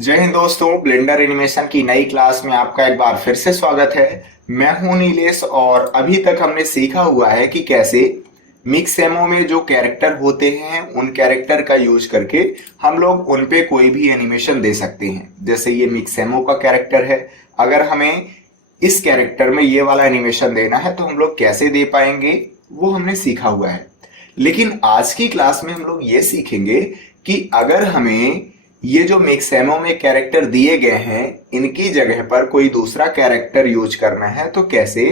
जय हिंद दोस्तों, blender animation की नई क्लास में आपका एक बार फिर से स्वागत है। मैं हूं नीलेश और अभी तक हमने सीखा हुआ है कि कैसे मिक्सएमओ में जो कैरेक्टर होते हैं उन कैरेक्टर का यूज करके हम लोग उन पे कोई भी एनिमेशन दे सकते हैं। जैसे ये मिक्सएमओ का कैरेक्टर है, अगर हमें इस कैरेक्टर में ये वाला एनिमेशन देना है तो हम लोग कैसे दे पाएंगे वो हमने सीखा हुआ है। लेकिन आज की क्लास में हम लोग ये सीखेंगे कि अगर हमें ये जो मिक्सएमओ में कैरेक्टर दिए गए हैं इनकी जगह पर कोई दूसरा कैरेक्टर यूज करना है तो कैसे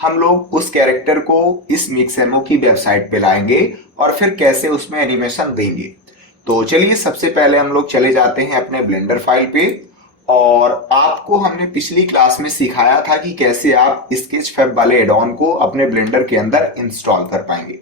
हम लोग उस कैरेक्टर को इस मिक्सएमओ की वेबसाइट पे लाएंगे और फिर कैसे उसमें एनिमेशन देंगे। तो चलिए सबसे पहले हम लोग चले जाते हैं अपने ब्लेंडर फाइल पे। और आपको हमने पिछली क्लास में सिखाया था कि कैसे आप स्केचफैब वाले एड ऑन को अपने ब्लेंडर के अंदर इंस्टॉल कर पाएंगे।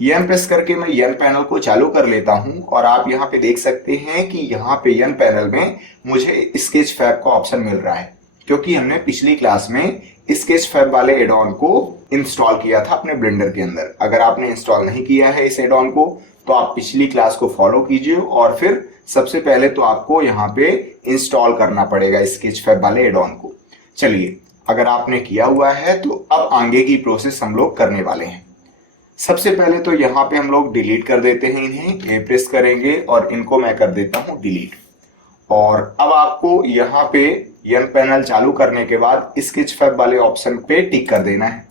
यन प्रेस करके मैं यन पैनल को चालू कर लेता हूं और आप यहां पे देख सकते हैं कि यहां पे यन पैनल में मुझे स्केचफैब का ऑप्शन मिल रहा है, क्योंकि हमने पिछली क्लास में स्केचफैब वाले एड ऑन को इंस्टॉल किया था अपने ब्लेंडर के अंदर। अगर आपने इंस्टॉल नहीं किया है इस एड ऑन को तो आप पिछली क्लास को फॉलो कीजिए और फिर सबसे पहले तो आपको यहाँ पे इंस्टॉल करना पड़ेगा स्केचफैब वाले एड ऑन को। चलिए, अगर आपने किया हुआ है तो अब आगे की प्रोसेस हम लोग करने वाले हैं। सबसे पहले तो यहाँ पे हम लोग डिलीट कर देते हैं, इन्हें ए प्रेस करेंगे और इनको मैं कर देता हूँ डिलीट। और अब आपको यहाँ पे यन पैनल चालू करने के बाद स्केचफैब वाले ऑप्शन पे टिक कर देना है।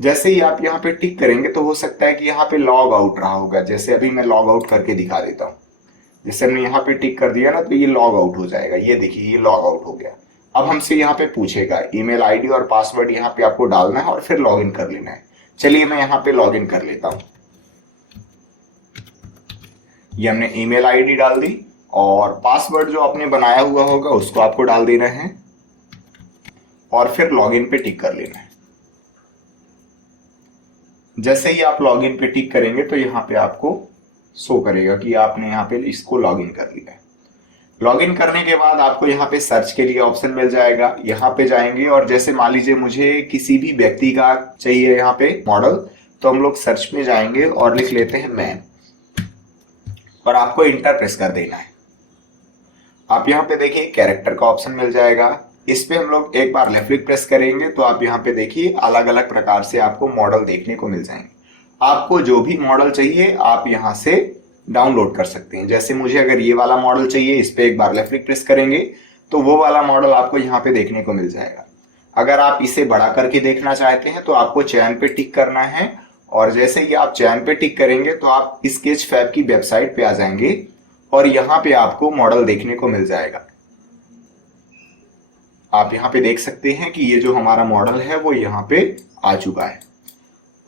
जैसे ही आप यहाँ पे टिक करेंगे तो हो सकता है कि यहाँ पे लॉग आउट रहा होगा। जैसे अभी मैं लॉग आउट करके दिखा देता हूँ। जैसे हमने यहाँ पे टिक कर दिया ना तो ये लॉग आउट हो जाएगा। ये देखिए, ये लॉग आउट हो गया। अब हमसे यहाँ पे पूछेगा ईमेल आईडी और पासवर्ड यहाँ पे आपको डालना है और फिर लॉग इन कर लेना है। चलिए मैं यहाँ पे लॉग इन कर लेता हूं। ये हमने ईमेल आईडी डाल दी और पासवर्ड जो आपने बनाया हुआ होगा उसको आपको डाल देना है और फिर लॉगिन पे टिक कर लेना है। जैसे ही आप लॉगिन पे टिक करेंगे तो यहाँ पे आपको शो करेगा कि आपने यहाँ पे इसको लॉगिन कर लिया है। लॉगिन करने के बाद आपको यहाँ पे सर्च के लिए ऑप्शन मिल जाएगा। यहाँ पे जाएंगे और जैसे मान लीजिए मुझे किसी भी व्यक्ति का चाहिए यहाँ पे मॉडल, तो हम लोग सर्च में जाएंगे और लिख लेते हैं मैन और आपको इंटर प्रेस कर देना है। आप यहाँ पे देखिए कैरेक्टर का ऑप्शन मिल जाएगा। इस पे हम लोग एक बार लेफ्ट क्लिक प्रेस करेंगे तो आप यहाँ पे देखिए अलग अलग प्रकार से आपको मॉडल देखने को मिल जाएंगे। आपको जो भी मॉडल चाहिए आप यहाँ से डाउनलोड कर सकते हैं। जैसे मुझे अगर ये वाला मॉडल चाहिए, इस पे एक बार लेफ्ट क्लिक प्रेस करेंगे तो वो वाला मॉडल आपको यहाँ पे देखने को मिल जाएगा। अगर आप इसे बड़ा करके देखना चाहते हैं तो आपको चयन पे टिक करना है और जैसे ही आप चयन पे टिक करेंगे तो आप स्केचफैब की वेबसाइट पे आ जाएंगे और यहाँ पे आपको मॉडल देखने को मिल जाएगा। आप यहाँ पे देख सकते हैं कि ये जो हमारा मॉडल है वो यहाँ पे आ चुका है।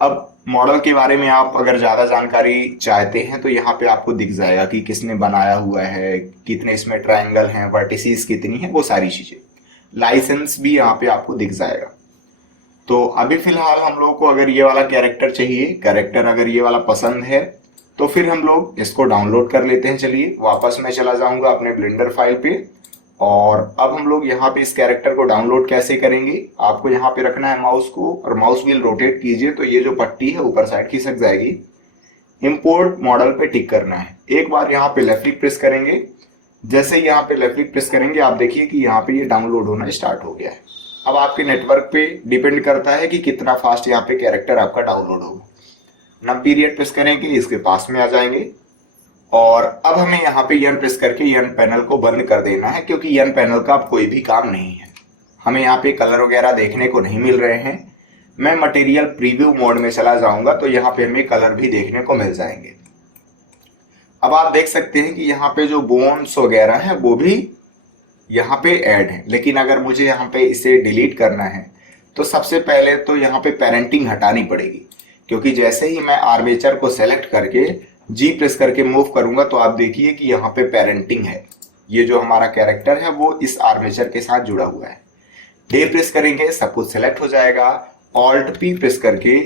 अब मॉडल के बारे में आप अगर ज्यादा जानकारी चाहते हैं तो यहाँ पे आपको दिख जाएगा कि किसने बनाया हुआ है, कितने इसमें ट्रायंगल हैं, वर्टिसेस कितनी है, वो सारी चीजें। लाइसेंस भी यहाँ पे आपको दिख जाएगा। तो अभी फिलहाल हम लोग को अगर ये वाला कैरेक्टर चाहिए, कैरेक्टर अगर ये वाला पसंद है तो फिर हम लोग इसको डाउनलोड कर लेते हैं। चलिए वापस मैं चला जाऊंगा अपने ब्लेंडर फाइल पे और अब हम लोग यहाँ पे इस कैरेक्टर को डाउनलोड कैसे करेंगे। आपको यहाँ पे रखना है माउस को और माउस व्हील रोटेट कीजिए तो ये जो पट्टी है ऊपर साइड खिसक जाएगी। इंपोर्ट मॉडल पे टिक करना है। एक बार यहाँ पे लेफ्ट क्लिक प्रेस करेंगे। जैसे ही यहाँ पे लेफ्ट क्लिक प्रेस करेंगे आप देखिए कि यहाँ पे ये डाउनलोड होना स्टार्ट हो गया है। अब आपके नेटवर्क पे डिपेंड करता है कि कितना फास्ट यहाँ पे कैरेक्टर आपका डाउनलोड होगा। नम पीरियड प्रेस करेंगे, इसके पास में आ जाएंगे और अब हमें यहाँ पे यन प्रेस करके यन पैनल को बंद कर देना है, क्योंकि यन पैनल का अब कोई भी काम नहीं है। हमें यहाँ पे कलर वगैरह देखने को नहीं मिल रहे हैं। मैं मटेरियल प्रीव्यू मोड में चला जाऊंगा तो यहाँ पे हमें कलर भी देखने को मिल जाएंगे। अब आप देख सकते हैं कि यहाँ पे जो बोन्स वगैरह है वो भी यहाँ पे ऐड है। लेकिन अगर मुझे यहाँ पे इसे डिलीट करना है तो सबसे पहले तो यहाँ पे पेरेंटिंग हटानी पड़ेगी, क्योंकि जैसे ही मैं आर्मेचर को सेलेक्ट करके जी प्रेस करके मूव करूंगा तो आप देखिए कि यहाँ पे पेरेंटिंग है। ये जो हमारा कैरेक्टर है वो इस आर्मेचर के साथ जुड़ा हुआ है। डे प्रेस करेंगे, सब कुछ सेलेक्ट हो जाएगा। ऑल्ट पी प्रेस करके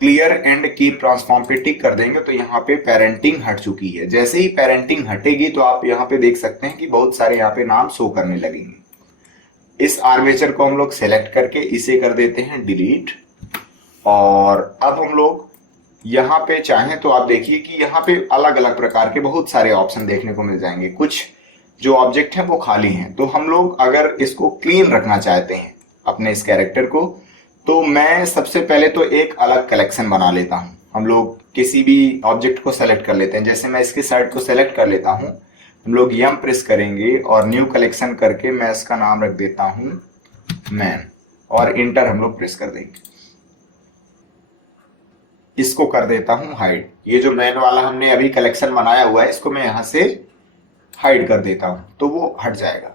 क्लियर एंड कीप ट्रांसफॉर्म पे टिक कर देंगे तो यहाँ पे पेरेंटिंग हट चुकी है। जैसे ही पेरेंटिंग हटेगी तो आप यहाँ पे देख सकते हैं कि बहुत सारे यहाँ पे नाम शो करने लगेंगे। इस आर्मेचर को हम लोग सेलेक्ट करके इसे कर देते हैं डिलीट। और अब हम लोग यहाँ पे चाहें तो आप देखिए कि यहाँ पे अलग अलग प्रकार के बहुत सारे ऑप्शन देखने को मिल जाएंगे। कुछ जो ऑब्जेक्ट हैं वो खाली हैं। तो हम लोग अगर इसको क्लीन रखना चाहते हैं अपने इस कैरेक्टर को, तो मैं सबसे पहले तो एक अलग कलेक्शन बना लेता हूँ। हम लोग किसी भी ऑब्जेक्ट को सेलेक्ट कर लेते हैं, जैसे मैं इसकी साइड को सेलेक्ट कर लेता हूँ। हम लोग यम प्रेस करेंगे और न्यू कलेक्शन करके मैं इसका नाम रख देता हूँ मैन, और इंटर हम लोग प्रेस कर देंगे। इसको कर देता हूँ हाइड। ये जो मैन वाला हमने अभी कलेक्शन बनाया हुआ है इसको मैं यहां से हाइड कर देता हूं, तो वो हट जाएगा।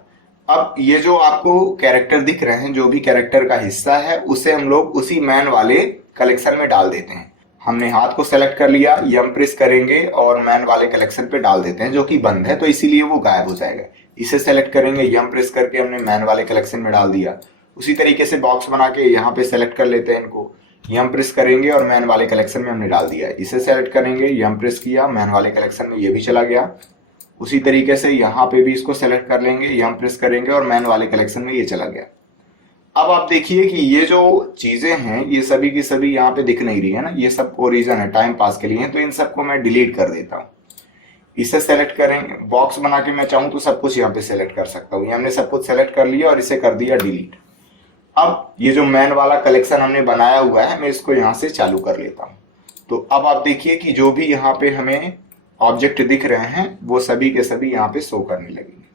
अब ये जो आपको कैरेक्टर दिख रहे हैं, जो भी कैरेक्टर का हिस्सा है उसे हम लोग उसी मैन वाले कलेक्शन में डाल देते हैं। हमने हाथ को सेलेक्ट कर लिया, यम प्रेस करेंगे और मैन वाले कलेक्शन पे डाल देते हैं, जो कि बंद है तो इसीलिए वो गायब हो जाएगा। इसे सेलेक्ट करेंगे, यम प्रेस करके हमने मैन वाले कलेक्शन में डाल दिया। उसी तरीके से बॉक्स बना के यहाँ पे सेलेक्ट कर लेते हैं इनको, यम प्रेस करेंगे और मैन वाले कलेक्शन में हमने डाल दिया। इसे सेलेक्ट करेंगे, यम प्रेस किया, मैन वाले कलेक्शन में ये भी चला गया। उसी तरीके से यहाँ पे भी इसको सेलेक्ट कर लेंगे, यम प्रेस करेंगे और मैन वाले कलेक्शन में ये चला गया। अब आप देखिए कि ये जो चीजें हैं ये सभी की सभी यहाँ पे दिख नहीं रही है ना, ये सब ओरिजिन है, टाइम पास के लिए है, तो इन सबको मैं डिलीट कर देता हूँ। इसे सेलेक्ट करेंगे, बॉक्स बना के मैं चाहूँ तो सब कुछ यहाँ पे सेलेक्ट कर सकता हूँ। हमने सब कुछ सेलेक्ट कर लिया और इसे कर दिया डिलीट। अब ये जो मैन वाला कलेक्शन हमने बनाया हुआ है मैं इसको यहाँ से चालू कर लेता हूँ। तो अब आप देखिए कि जो भी यहाँ पे हमें ऑब्जेक्ट दिख रहे हैं वो सभी के सभी यहाँ पे शो करने लगेंगे।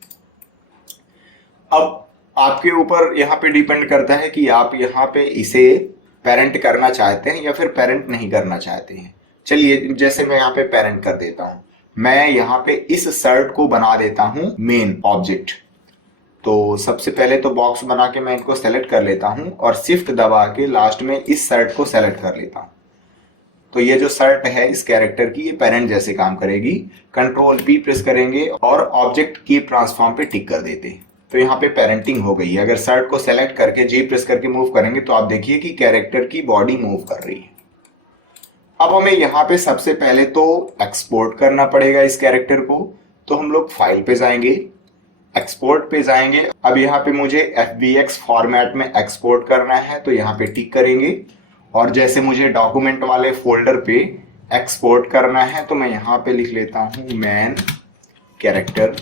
अब आपके ऊपर यहाँ पे डिपेंड करता है कि आप यहाँ पे इसे पेरेंट करना चाहते हैं या फिर पेरेंट नहीं करना चाहते हैं। चलिए जैसे मैं यहाँ पे पेरेंट कर देता हूँ, मैं यहाँ पे इस शर्ट को बना देता हूँ मेन ऑब्जेक्ट। तो सबसे पहले तो बॉक्स बना के मैं इनको सेलेक्ट कर लेता हूँ और शिफ्ट दबा के लास्ट में इस शर्ट को सेलेक्ट कर लेता हूँ। तो ये जो शर्ट है इस कैरेक्टर की, ये पेरेंट जैसे काम करेगी। कंट्रोल पी प्रेस करेंगे और ऑब्जेक्ट की ट्रांसफॉर्म पे टिक कर देते हैं, तो यहाँ पे पेरेंटिंग हो गई है। अगर शर्ट को सेलेक्ट करके जी प्रेस करके मूव करेंगे तो आप देखिए कि कैरेक्टर की बॉडी मूव कर रही है। अब हमें यहाँ पे सबसे पहले तो एक्सपोर्ट करना पड़ेगा इस कैरेक्टर को। तो हम लोग फाइल पे जाएंगे, एक्सपोर्ट पे जाएंगे। अब यहाँ पे मुझे FBX फॉर्मेट में एक्सपोर्ट करना है, तो यहाँ पे टिक करेंगे। और जैसे मुझे डॉक्यूमेंट वाले फोल्डर पे एक्सपोर्ट करना है तो मैं यहाँ पे लिख लेता हूँ मैन कैरेक्टर,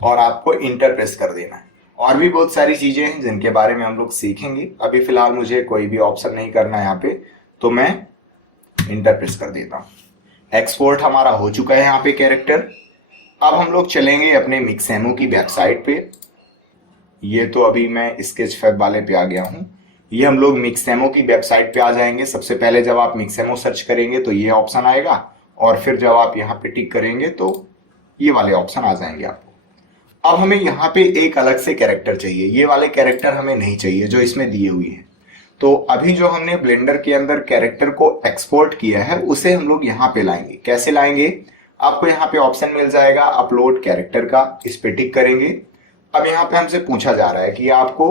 और आपको इंटर प्रेस कर देना है। और भी बहुत सारी चीजें हैं जिनके बारे में हम लोग सीखेंगे। अभी फिलहाल मुझे कोई भी ऑप्शन नहीं करना है यहाँ पे, तो मैं इंटर प्रेस कर देता हूँ। एक्सपोर्ट हमारा हो चुका है यहाँ पे कैरेक्टर। अब हम लोग चलेंगे अपने मिक्सेमो की वेबसाइट पे। ये तो अभी मैं स्केच फैब वाले पे आ गया हूँ। ये हम लोग मिक्सेमो की वेबसाइट पे आ जाएंगे। सबसे पहले जब आप मिक्सेमो सर्च करेंगे तो ये ऑप्शन आएगा, और फिर जब आप यहाँ पे टिक करेंगे तो ये वाले ऑप्शन आ जाएंगे आपको। अब हमें यहाँ पे एक अलग से कैरेक्टर चाहिए, ये वाले कैरेक्टर हमें नहीं चाहिए जो इसमें दिए हुए हैं। तो अभी जो हमने ब्लेंडर के अंदर कैरेक्टर को एक्सपोर्ट किया है उसे हम लोग यहाँ पे लाएंगे। कैसे लाएंगे, आपको यहाँ पे ऑप्शन मिल जाएगा अपलोड कैरेक्टर का, इस पे टिक करेंगे। अब यहाँ पे हमसे पूछा जा रहा है कि आपको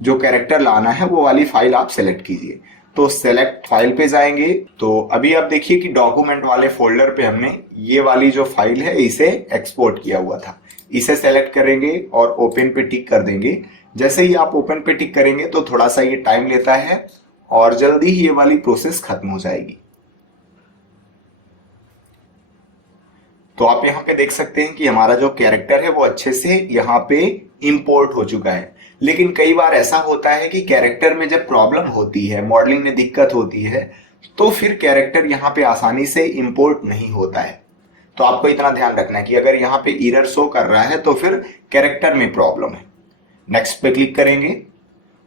जो कैरेक्टर लाना है वो वाली फाइल आप सेलेक्ट कीजिए। तो सेलेक्ट फाइल पे जाएंगे। तो अभी आप देखिए कि डॉक्यूमेंट वाले फोल्डर पे हमने ये वाली जो फाइल है इसे एक्सपोर्ट किया हुआ था। इसे सेलेक्ट करेंगे और ओपन पे टिक कर देंगे। जैसे ही आप ओपन पे टिक करेंगे तो थोड़ा सा ये टाइम लेता है और जल्दी ही ये वाली प्रोसेस खत्म हो जाएगी। तो आप यहाँ पे देख सकते हैं कि हमारा जो कैरेक्टर है वो अच्छे से यहाँ पे इंपोर्ट हो चुका है। लेकिन कई बार ऐसा होता है कि कैरेक्टर में जब प्रॉब्लम होती है, मॉडलिंग में दिक्कत होती है, तो फिर कैरेक्टर यहाँ पे आसानी से इंपोर्ट नहीं होता है। तो आपको इतना ध्यान रखना है कि अगर यहाँ पे एरर शो कर रहा है तो फिर कैरेक्टर में प्रॉब्लम है। नेक्स्ट पे क्लिक करेंगे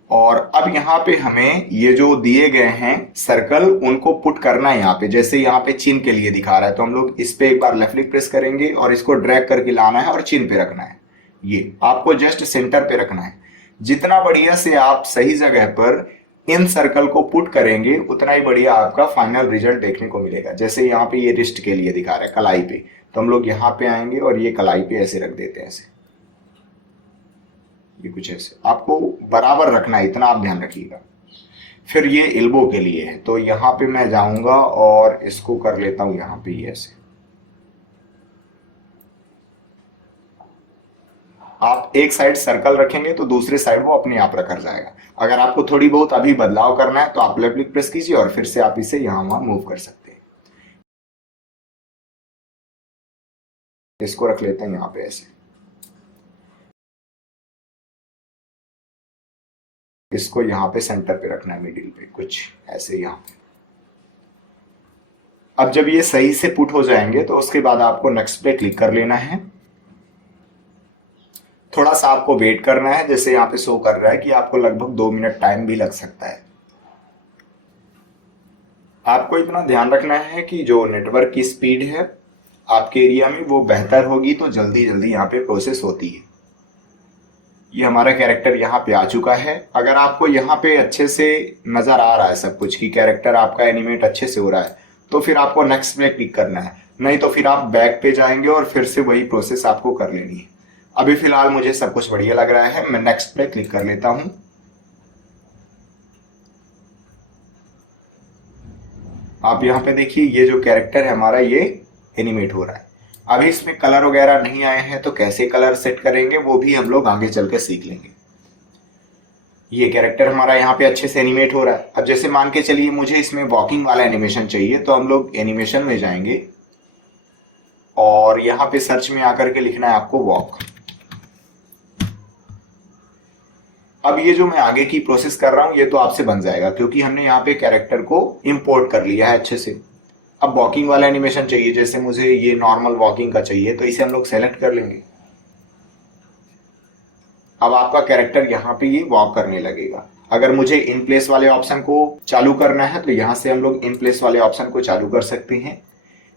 और अब यहाँ पे हमें ये जो दिए गए हैं सर्कल उनको पुट करना है यहाँ पे। जैसे यहाँ पे चिन्ह के लिए दिखा रहा है तो हम लोग इस पे एक बार लेफ्ट क्लिक प्रेस करेंगे और इसको ड्रैग करके लाना है और चिन्ह पे रखना है। ये आपको जस्ट सेंटर पे रखना है। जितना बढ़िया से आप सही जगह पर इन सर्कल को पुट करेंगे उतना ही बढ़िया आपका फाइनल रिजल्ट देखने को मिलेगा। जैसे यहाँ पे ये रिस्ट के लिए दिखा रहा है कलाई पे, तो हम लोग यहाँ पे आएंगे और ये कलाई पे ऐसे रख देते हैं, ऐसे ये कुछ ऐसे आपको बराबर रखना है, इतना आप ध्यान रखिएगा। फिर ये एल्बो के लिए है तो यहाँ पे मैं जाऊंगा और इसको कर लेता हूं यहाँ पे ये ऐसे। आप एक साइड सर्कल रखेंगे तो दूसरे साइड वो अपने आप रखा जाएगा। अगर आपको थोड़ी बहुत अभी बदलाव करना है तो आप लेफ्ट क्लिक प्रेस कीजिए और फिर से आप इसे यहाँ वहां मूव कर सकते हैं। इसको रख लेते हैं यहाँ पे ऐसे, इसको यहाँ पे सेंटर पे रखना है, मिडिल पे कुछ ऐसे यहाँ पे। अब जब ये सही से पुट हो जाएंगे तो उसके बाद आपको नेक्स्ट पे क्लिक कर लेना है। थोड़ा सा आपको वेट करना है, जैसे यहाँ पे शो कर रहा है कि आपको लगभग 2 मिनट टाइम भी लग सकता है। आपको इतना ध्यान रखना है कि जो नेटवर्क की स्पीड है आपके एरिया में वो बेहतर होगी तो जल्दी जल्दी यहाँ पे प्रोसेस होती है। ये हमारा कैरेक्टर यहाँ पे आ चुका है। अगर आपको यहाँ पे अच्छे से नजर आ रहा है सब कुछ कि कैरेक्टर आपका एनिमेट अच्छे से हो रहा है, तो फिर आपको नेक्स्ट पे क्लिक करना है, नहीं तो फिर आप बैक पे जाएंगे और फिर से वही प्रोसेस आपको कर लेनी है। अभी फिलहाल मुझे सब कुछ बढ़िया लग रहा है, मैं नेक्स्ट पे क्लिक कर लेता हूँ। आप यहाँ पे देखिए ये जो कैरेक्टर है हमारा ये एनिमेट हो रहा है। अभी इसमें कलर वगैरह नहीं आए हैं तो कैसे कलर सेट करेंगे वो भी हम लोग आगे चल के सीख लेंगे। ये कैरेक्टर हमारा यहाँ पे अच्छे से एनिमेट हो रहा है। अब जैसे मान के चलिए मुझे इसमें वॉकिंग वाला एनिमेशन चाहिए, तो हम लोग एनिमेशन में जाएंगे और यहाँ पे सर्च में आकर के लिखना है आपको वॉक। अब ये जो मैं आगे की प्रोसेस कर रहा हूँ ये तो आपसे बन जाएगा क्योंकि हमने यहाँ पे कैरेक्टर को इंपोर्ट कर लिया है अच्छे से। अब वॉकिंग वाला एनिमेशन चाहिए, जैसे मुझे ये नॉर्मल वॉकिंग का चाहिए, तो इसे हम लोग सेलेक्ट कर लेंगे। अब आपका कैरेक्टर यहाँ पे ये वॉक करने लगेगा। अगर मुझे इन प्लेस वाले ऑप्शन को चालू करना है तो यहाँ से हम लोग इन प्लेस वाले ऑप्शन को चालू कर सकते हैं।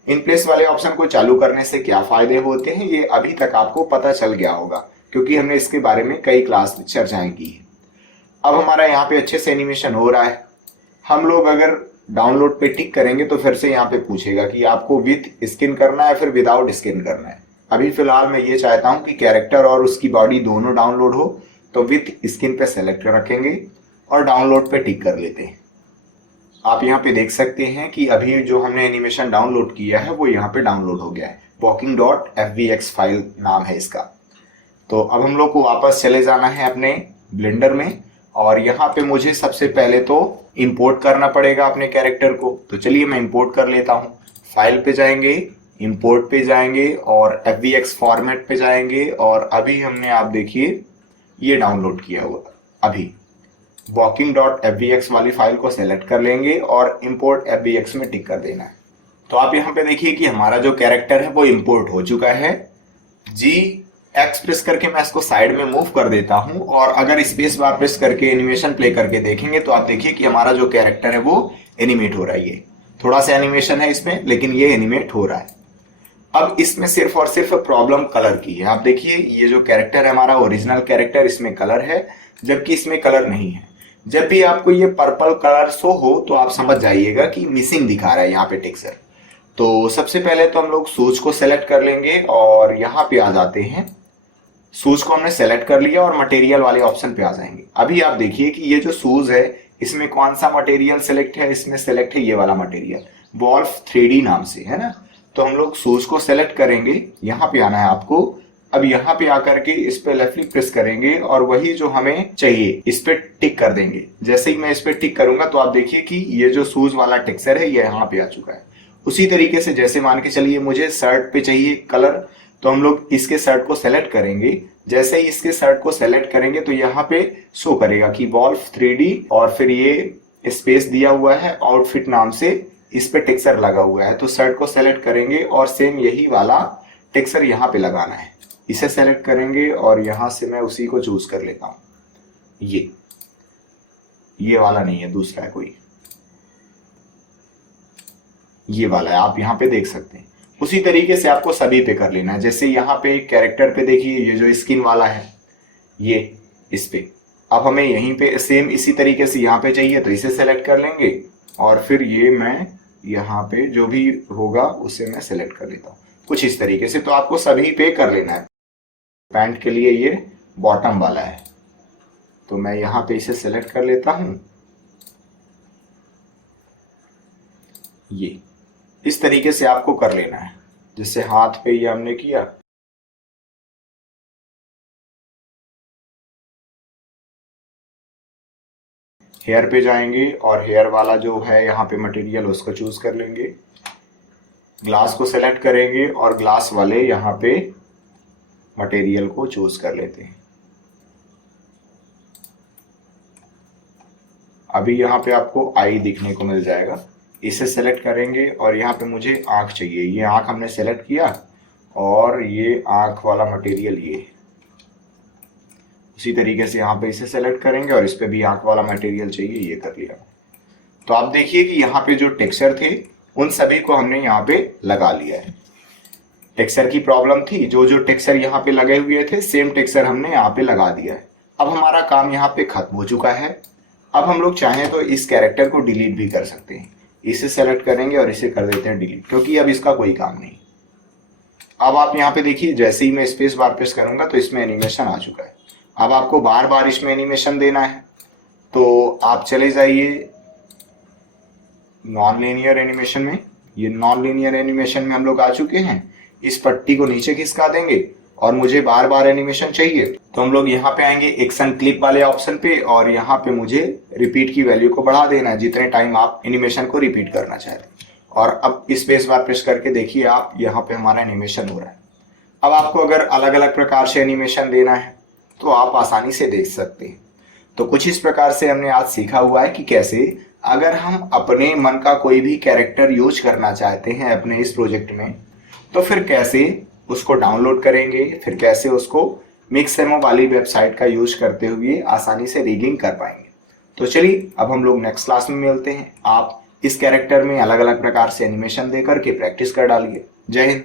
इन प्लेस वाले ऑप्शन को चालू करने से क्या फायदे होते हैं ये अभी तक आपको पता चल गया होगा क्योंकि हमने इसके बारे में कई क्लास में चर्चाएं की है। अब हमारा यहाँ पे अच्छे से एनिमेशन हो रहा है। हम लोग अगर डाउनलोड पे टिक करेंगे तो फिर से यहाँ पे पूछेगा कि आपको विथ स्किन करना है फिर विदाउट स्किन करना है। अभी फिलहाल मैं ये चाहता हूँ कि कैरेक्टर और उसकी बॉडी दोनों डाउनलोड हो, तो विथ स्किन पे सेलेक्ट रखेंगे और डाउनलोड पे टिक कर लेते हैं। आप यहाँ पे देख सकते हैं कि अभी जो हमने एनिमेशन डाउनलोड किया है वो यहाँ पे डाउनलोड हो गया है। walking.fvx फाइल नाम है इसका। तो अब हम लोग को वापस चले जाना है अपने ब्लेंडर में और यहाँ पे मुझे सबसे पहले तो इंपोर्ट करना पड़ेगा अपने कैरेक्टर को। तो चलिए मैं इंपोर्ट कर लेता हूँ। फाइल पे जाएंगे, इंपोर्ट पे जाएंगे और fvx फॉर्मेट पे जाएंगे और अभी हमने आप देखिए ये डाउनलोड किया हुआ। अभी walking.fvx वाली फाइल को सेलेक्ट कर लेंगे और इंपोर्ट fvx में टिक कर देना है। तो आप यहाँ पे देखिए कि हमारा जो कैरेक्टर है वो इंपोर्ट हो चुका है। जी एक्स प्रेस करके मैं इसको साइड में मूव कर देता हूं और अगर स्पेस बार प्रेस करके एनिमेशन प्ले करके देखेंगे तो आप देखिए कि हमारा जो कैरेक्टर है वो एनिमेट हो रहा है। ये थोड़ा सा एनिमेशन है इसमें लेकिन ये एनिमेट हो रहा है। अब इसमें सिर्फ और सिर्फ प्रॉब्लम कलर की है। आप देखिए ये जो कैरेक्टर है हमारा ओरिजिनल कैरेक्टर, इसमें कलर है जबकि इसमें कलर नहीं है। जब भी आपको ये पर्पल कलर शो हो तो आप समझ जाइएगा कि मिसिंग दिखा रहा है यहाँ पे टेक्सचर। तो सबसे पहले तो हम लोग सूज को सेलेक्ट कर लेंगे और यहाँ पे आ जाते हैं। सूज को हमने सेलेक्ट कर लिया और मटेरियल वाले ऑप्शन पे आ जाएंगे। अभी आप देखिए कि ये जो सूज है इसमें कौन सा मटेरियल सेलेक्ट है, इसमें सेलेक्ट है ये वाला मटेरियल वॉल्फ 3D नाम से, है ना। तो हम लोग सूज को सेलेक्ट करेंगे, यहाँ पे आना है आपको। अब यहाँ पे आकर के इस पे लेफ्ट क्लिक प्रेस करेंगे और वही जो हमें चाहिए इस पे टिक कर देंगे। जैसे ही मैं इस पे टिक करूंगा तो आप देखिए कि ये जो सूज वाला टेक्सचर है ये यहाँ पे आ चुका है। उसी तरीके से जैसे मान के चलिए मुझे शर्ट पे चाहिए कलर, तो हम लोग इसके शर्ट को सेलेक्ट करेंगे। जैसे ही इसके शर्ट को सेलेक्ट करेंगे तो यहाँ पे शो करेगा कि वॉल्फ 3D और फिर ये स्पेस दिया हुआ है आउटफिट नाम से, इस पे टेक्सचर लगा हुआ है। तो शर्ट को सेलेक्ट करेंगे और सेम यही वाला टेक्सचर यहाँ पे लगाना है। इसे सेलेक्ट करेंगे और यहाँ से मैं उसी को चूज कर लेता हूँ। ये वाला नहीं है, दूसरा है कोई, ये वाला है। आप यहाँ पे देख सकते हैं। उसी तरीके से आपको सभी पे कर लेना है। जैसे यहाँ पे कैरेक्टर पे देखिए ये जो स्किन वाला है ये इस पे, अब हमें यहीं पे सेम इसी तरीके से यहाँ पे चाहिए तो इसे सेलेक्ट कर लेंगे और फिर ये मैं यहाँ पे जो भी होगा उसे मैं सेलेक्ट कर लेता हूँ कुछ इस तरीके से। तो आपको सभी पे कर लेना है। पैंट के लिए ये बॉटम वाला है तो मैं यहाँ पे इसे सेलेक्ट कर लेता हूँ। ये इस तरीके से आपको कर लेना है। जैसे हाथ पे ये हमने किया, हेयर पे जाएंगे और हेयर वाला जो है यहाँ पे मटेरियल उसको चूज कर लेंगे। ग्लास को सेलेक्ट करेंगे और ग्लास वाले यहाँ पे मटेरियल को चूज कर लेते हैं। अभी यहाँ पे आपको आई दिखने को मिल जाएगा, इसे सेलेक्ट करेंगे और यहाँ पे मुझे आँख चाहिए। ये आँख हमने सेलेक्ट किया और ये आँख वाला मटेरियल ये उसी तरीके से यहाँ पे इसे सेलेक्ट करेंगे और इस पे भी आँख वाला मटेरियल चाहिए, ये कर लिया। तो आप देखिए कि यहाँ पे जो टेक्सचर थे उन सभी को हमने यहाँ पे लगा लिया है। टेक्सचर की प्रॉब्लम थी, जो जो टेक्सचर यहाँ पे लगे हुए थे सेम टेक्सचर हमने यहाँ पे लगा दिया है। अब हमारा काम यहाँ पे खत्म हो चुका है। अब हम लोग चाहें तो इस कैरेक्टर को डिलीट भी कर सकते हैं। इसे सेलेक्ट करेंगे और इसे कर देते हैं डिलीट, क्योंकि अब इसका कोई काम नहीं। अब आप यहाँ पे देखिए, जैसे ही मैं स्पेस बार प्रेस करूंगा तो इसमें एनिमेशन आ चुका है। अब आपको बार बार इसमें एनिमेशन देना है तो आप चले जाइए नॉन लीनियर एनिमेशन में। ये नॉन लीनियर एनिमेशन में हम लोग आ चुके हैं। इस पट्टी को नीचे खिसका देंगे और मुझे बार बार एनिमेशन चाहिए तो हम लोग यहाँ पे आएंगे एक्शन क्लिप वाले ऑप्शन पे और यहाँ पे मुझे रिपीट की वैल्यू को बढ़ा देना है जितने टाइम आप एनिमेशन को रिपीट करना चाहते हैं। और अब स्पेस बार प्रेस करके देखिए आप, यहाँ पे हमारा एनिमेशन हो रहा है। अब आपको अगर अलग अलग प्रकार से एनिमेशन देना है तो आप आसानी से देख सकते हैं। तो कुछ इस प्रकार से हमने आज सीखा हुआ है कि कैसे अगर हम अपने मन का कोई भी कैरेक्टर यूज करना चाहते हैं अपने इस प्रोजेक्ट में तो फिर कैसे उसको डाउनलोड करेंगे, फिर कैसे उसको मिक्सएमओ वाली वेबसाइट का यूज करते हुए आसानी से रीडिंग कर पाएंगे। तो चलिए अब हम लोग नेक्स्ट क्लास में मिलते हैं। आप इस कैरेक्टर में अलग अलग प्रकार से एनिमेशन दे करके प्रैक्टिस कर डालिए। जय हिंद।